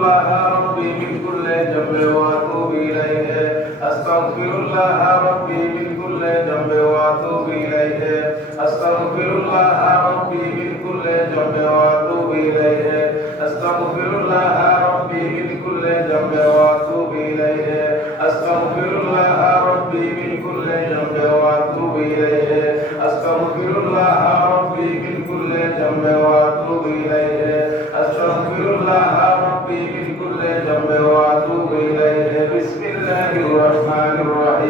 ربي من كل ذنب واتوب اليه استغفر الله ربي من كل ذنب واتوب اليه استغفر الله ربي من كل ذنب واتوب اليه استغفر الله ربي من كل ذنب واتوب اليه استغفر الله ربي من كل ذنب واتوب اليه استغفر الله ربي من كل ذنب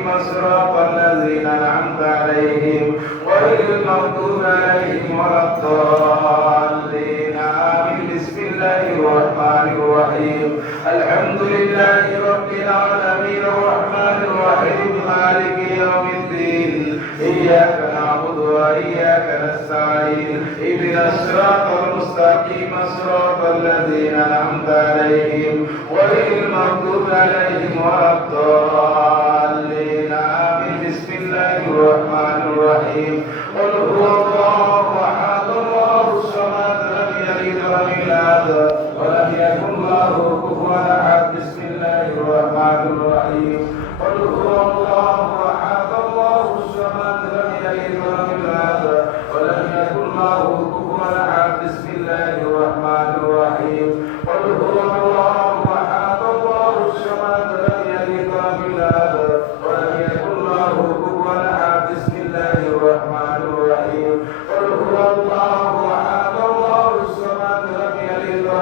اهدنا صراط الذين أنعمت عليهم غير المغضوب عليهم ولا الضالين. آمين. بسم الله الرحمن الرحيم. الحمد لله رب العالمين الرحمن الرحيم. مالك يوم الدين. إياك نعبد وإياك نستعين. اهدنا الصراط المستقيم صراط الذين أنعمت عليهم غير المغضوب عليهم ولا الضالين. الرحيم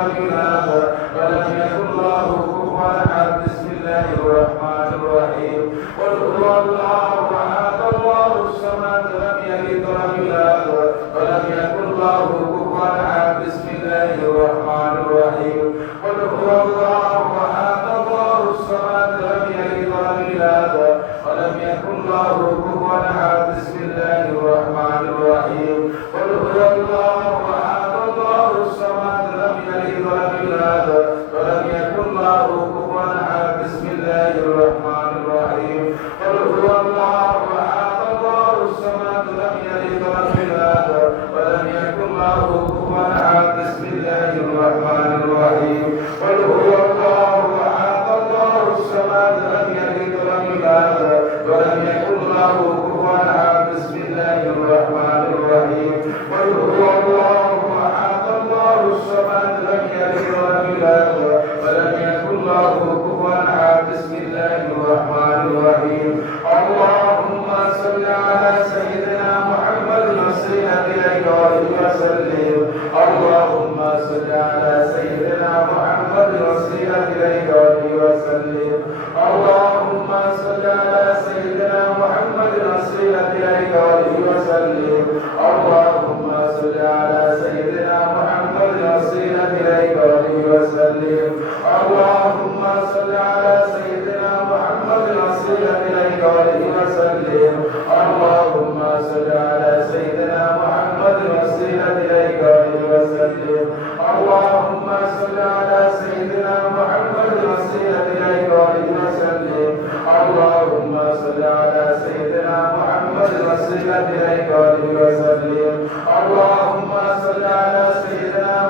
ஆதரிக்கிறார் Bye. سيدنا محمد رسول الله عليه وسلم اللهم صل على سيدنا